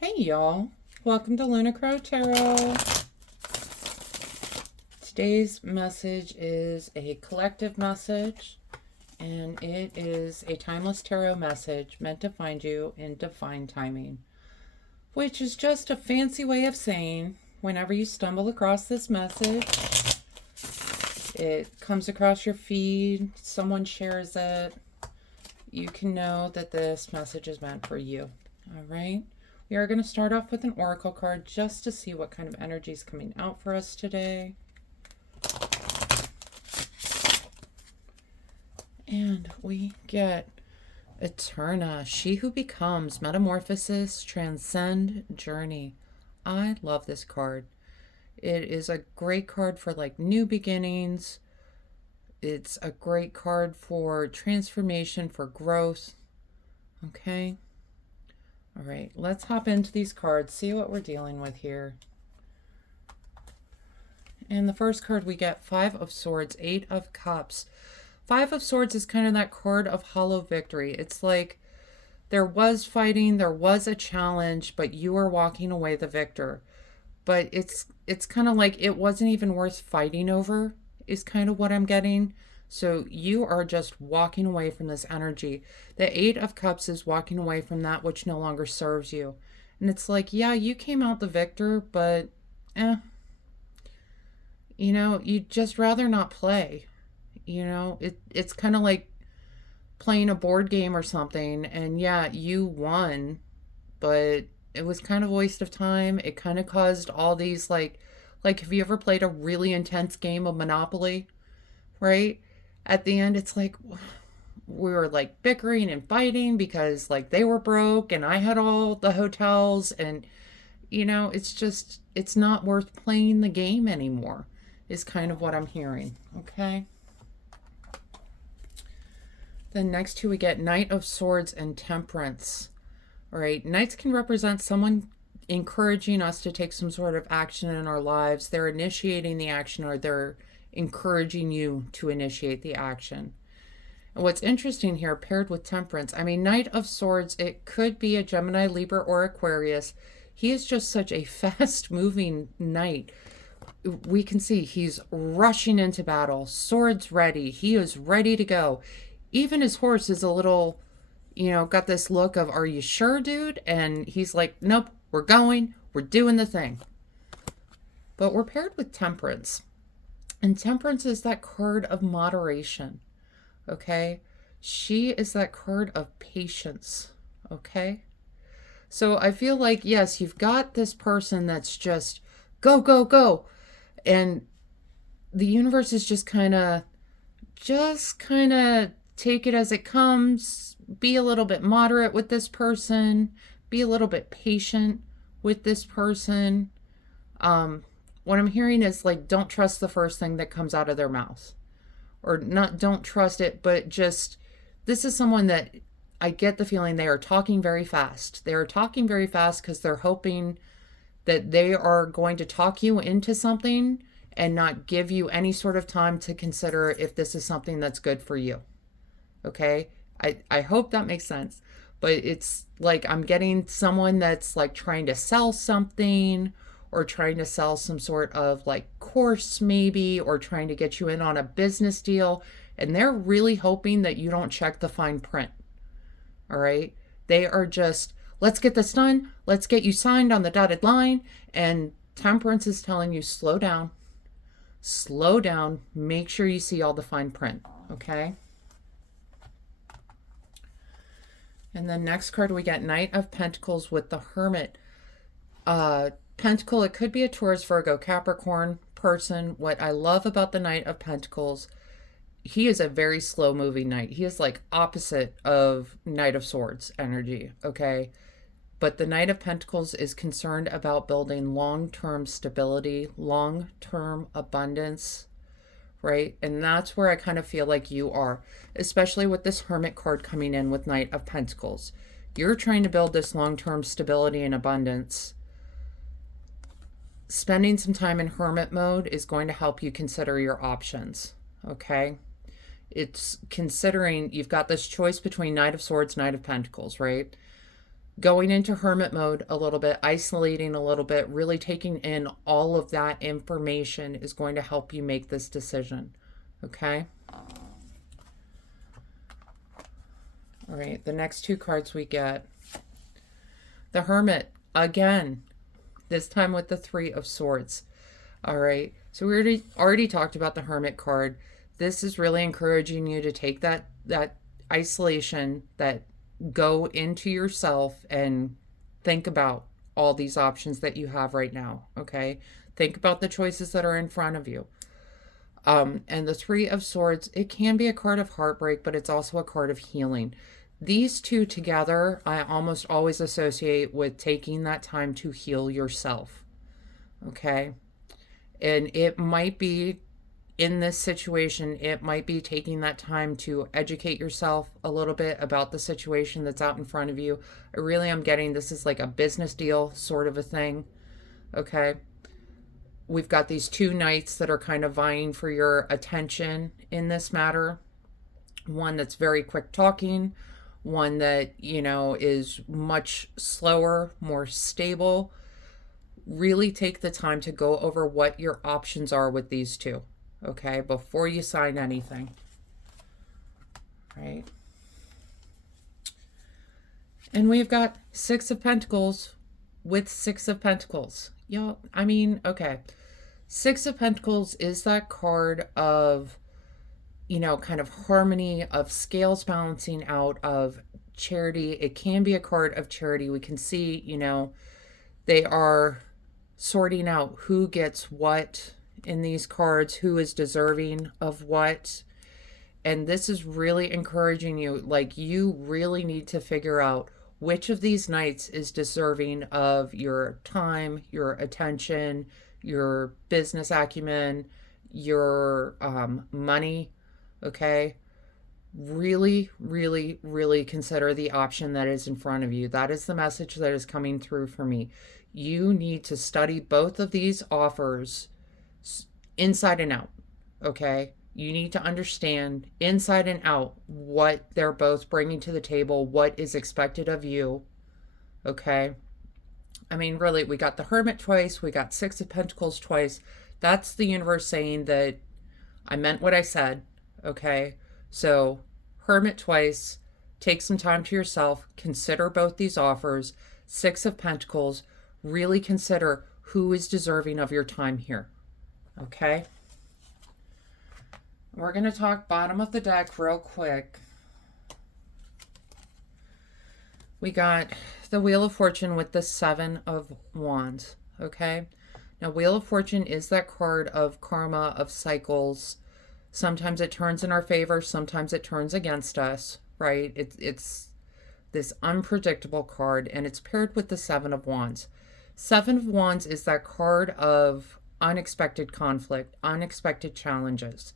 Hey y'all, welcome to Lunar Tarot. Today's message is a collective message, and it is a timeless tarot message meant to find you in divine timing, which is just a fancy way of saying whenever you stumble across this message, it comes across your feed, someone shares it, you can know that this message is meant for you. All right. We are going to start off with an oracle card just to see what kind of energy is coming out for us today. And we get Eterna, she who becomes, metamorphosis, transcend, journey. I love this card. It is a great card for like new beginnings. It's a great card for transformation, for growth. Okay. All right, let's hop into these cards, see what we're dealing with here. And the first card we get, Five of Swords, Eight of Cups. Five of Swords is kind of that card of hollow victory. It's like there was fighting, there was a challenge, but you are walking away the victor. But it's kind of like it wasn't even worth fighting over, is kind of what I'm getting. So you are just walking away from this energy. The Eight of Cups is walking away from that which no longer serves you. And it's like, yeah, you came out the victor, but you'd just rather not play. It's kind of like playing a board game or something, and yeah, you won, but it was kind of a waste of time. It kind of caused all these like have you ever played a really intense game of Monopoly, right? At the end, it's like we were like bickering and fighting because like they were broke and I had all the hotels, and it's not worth playing the game anymore, is kind of what I'm hearing. Okay. Then next two we get Knight of Swords and Temperance. All right, knights can represent someone encouraging us to take some sort of action in our lives. They're initiating the action, or they're encouraging you to initiate the action. And what's interesting here, paired with Temperance, I mean, Knight of Swords, it could be a Gemini, Libra, or Aquarius. He is just such a fast-moving knight. We can see he's rushing into battle, swords ready. He is ready to go. Even his horse is a little, got this look of, are you sure, dude? And he's like, nope, we're going. We're doing the thing. But we're paired with Temperance. And Temperance is that card of moderation, okay? She is that card of patience, okay? So I feel like, yes, you've got this person that's just go, go, go. And the universe is just kind of take it as it comes, be a little bit moderate with this person, be a little bit patient with this person. What I'm hearing is like, don't trust the first thing that comes out of their mouth, or not don't trust it, but just, this is someone that I get the feeling they are talking very fast. They are talking very fast because they're hoping that they are going to talk you into something and not give you any sort of time to consider if this is something that's good for you. Okay? I hope that makes sense. But it's like I'm getting someone that's like trying to sell something, or trying to sell some sort of like course maybe, or trying to get you in on a business deal, and they're really hoping that you don't check the fine print. All right? They are just, let's get this done, let's get you signed on the dotted line, and Temperance is telling you, slow down, make sure you see all the fine print. Okay? And then next card we get Knight of Pentacles with the Hermit. Pentacle, it could be a Taurus, Virgo, Capricorn person. What I love about the Knight of Pentacles, he is a very slow moving knight. He is like opposite of Knight of Swords energy, okay? But the Knight of Pentacles is concerned about building long-term stability, long-term abundance, right? And that's where I kind of feel like you are, especially with this Hermit card coming in with Knight of Pentacles. You're trying to build this long-term stability and abundance. Spending some time in hermit mode is going to help you consider your options, okay? It's considering you've got this choice between Knight of Swords, Knight of Pentacles, right? Going into hermit mode a little bit, isolating a little bit, really taking in all of that information is going to help you make this decision. Okay? All right, the next two cards we get. The Hermit, again, this time with the Three of Swords. All right, so we already talked about the Hermit card. This is really encouraging you to take that isolation, that go into yourself and think about all these options that you have right now, okay? Think about the choices that are in front of you. And the Three of Swords, it can be a card of heartbreak, but it's also a card of healing. These two together, I almost always associate with taking that time to heal yourself, okay? And it might be, in this situation, it might be taking that time to educate yourself a little bit about the situation that's out in front of you. I really am getting this is like a business deal sort of a thing, okay? We've got these two knights that are kind of vying for your attention in this matter. One that's very quick talking, one that, you know, is much slower, more stable. Really take the time to go over what your options are with these two, okay, before you sign anything. Right? And we've got Six of Pentacles with Six of Pentacles. Y'all, I mean, okay. Six of Pentacles is that card of, you know, kind of harmony, of scales balancing out, of charity. It can be a card of charity. We can see, you know, they are sorting out who gets what in these cards, who is deserving of what. And this is really encouraging you. Like, you really need to figure out which of these knights is deserving of your time, your attention, your business acumen, your money. Okay, really, really, really consider the option that is in front of you. That is the message that is coming through for me. You need to study both of these offers inside and out, okay? You need to understand inside and out what they're both bringing to the table, what is expected of you, okay? I mean, really, we got the Hermit twice, we got Six of Pentacles twice. That's the universe saying that I meant what I said. Okay, so Hermit twice, take some time to yourself, consider both these offers. Six of Pentacles, really consider who is deserving of your time here. Okay, we're going to talk bottom of the deck real quick. We got the Wheel of Fortune with the Seven of Wands. Okay, now Wheel of Fortune is that card of karma, of cycles. Sometimes it turns in our favor, sometimes it turns against us, right? It's this unpredictable card, and it's paired with the Seven of Wands. Seven of Wands is that card of unexpected conflict, unexpected challenges.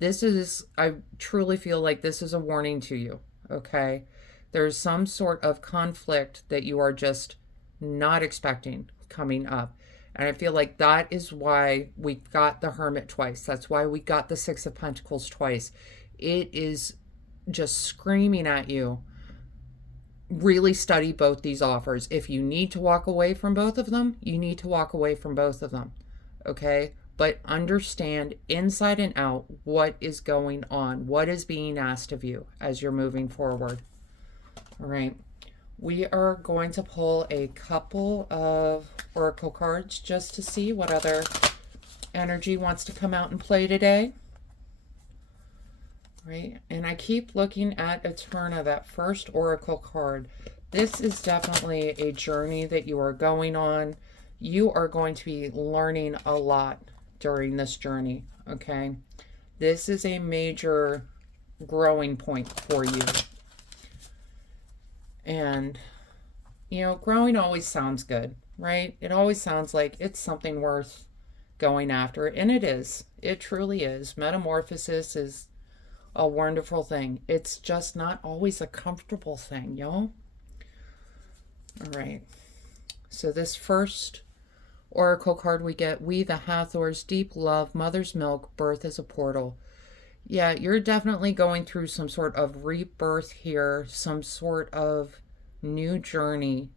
This is, I truly feel like this is a warning to you, okay? There's some sort of conflict that you are just not expecting coming up. And I feel like that is why we got the Hermit twice. That's why we got the Six of Pentacles twice. It is just screaming at you. Really study both these offers. If you need to walk away from both of them, you need to walk away from both of them. Okay? But understand inside and out what is going on. What is being asked of you as you're moving forward. All right. We are going to pull a couple of oracle cards just to see what other energy wants to come out and play today. Right? And I keep looking at Eterna, that first oracle card. This is definitely a journey that you are going on. You are going to be learning a lot during this journey, okay? This is a major growing point for you. And, you know, growing always sounds good, right? It always sounds like it's something worth going after. And it is. It truly is. Metamorphosis is a wonderful thing. It's just not always a comfortable thing, y'all. All right. So this first oracle card we get, We the Hathors, deep love, mother's milk, birth is a portal. Yeah, you're definitely going through some sort of rebirth here, some sort of new journey,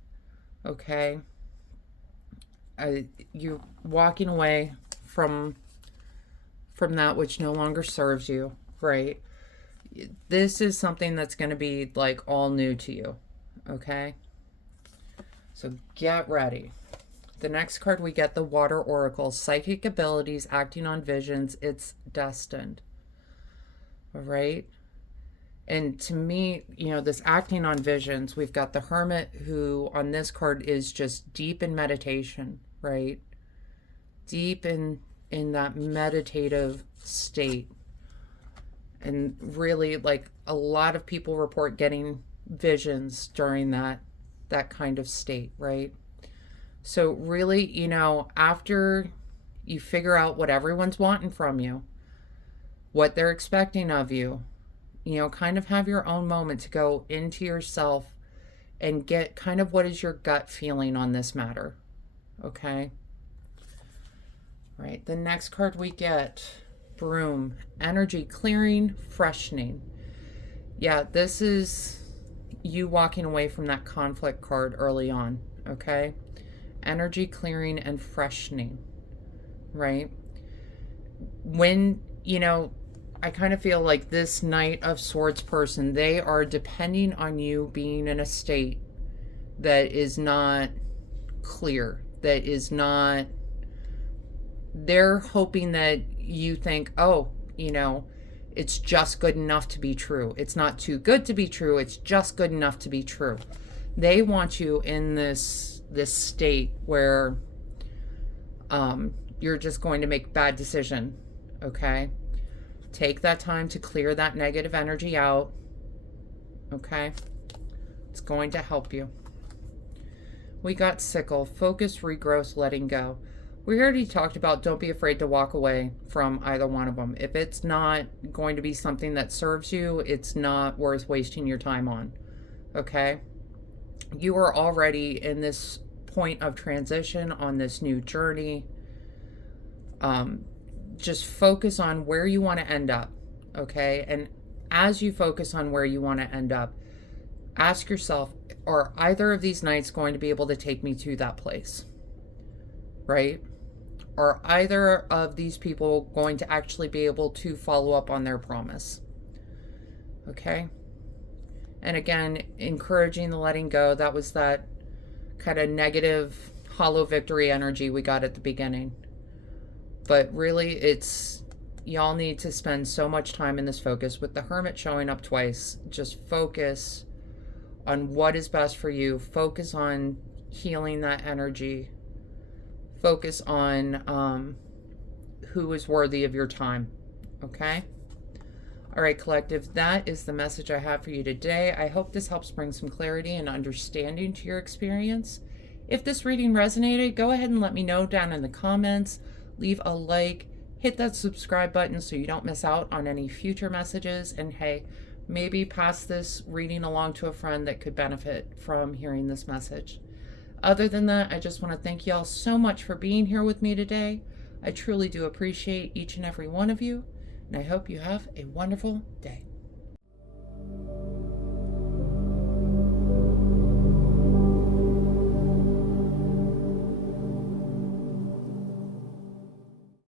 okay? You're walking away from that which no longer serves you, right? This is something that's going to be like all new to you, okay? So get ready. The next card we get, the Water Oracle. Psychic abilities, acting on visions, it's destined. All right? And to me, this acting on visions, we've got the Hermit, who on this card is just deep in meditation, right? Deep in that meditative state. And really, like, a lot of people report getting visions during that kind of state, right? So really, after you figure out what everyone's wanting from you, what they're expecting of you, kind of have your own moment to go into yourself and get kind of what is your gut feeling on this matter. Okay? Right. The next card we get, Broom. Energy clearing, freshening. Yeah, this is you walking away from that conflict card early on. Okay? Energy clearing and freshening. Right? When, I kind of feel like this Knight of Swords person, they are depending on you being in a state that is not clear, that is not, they're hoping that you think, oh, it's just good enough to be true. It's not too good to be true. It's just good enough to be true. They want you in this state where you're just going to make bad decision, okay? Take that time to clear that negative energy out, okay? It's going to help you. We got Sickle, focus, regrowth, letting go. We already talked about don't be afraid to walk away from either one of them. If it's not going to be something that serves you, it's not worth wasting your time on, okay? You are already in this point of transition on this new journey. Just focus on where you want to end up, okay? And as you focus on where you want to end up, ask yourself, are either of these knights going to be able to take me to that place, right? Are either of these people going to actually be able to follow up on their promise, okay? And again, encouraging the letting go. That was that kind of negative, hollow victory energy we got at the beginning. But really, it's, y'all need to spend so much time in this focus. With the Hermit showing up twice, just focus on what is best for you. Focus on healing that energy. Focus on who is worthy of your time, okay? All right, collective, that is the message I have for you today. I hope this helps bring some clarity and understanding to your experience. If this reading resonated, go ahead and let me know down in the comments. Leave a like, hit that subscribe button so you don't miss out on any future messages. And hey, maybe pass this reading along to a friend that could benefit from hearing this message. Other than that, I just want to thank y'all so much for being here with me today. I truly do appreciate each and every one of you, and I hope you have a wonderful day.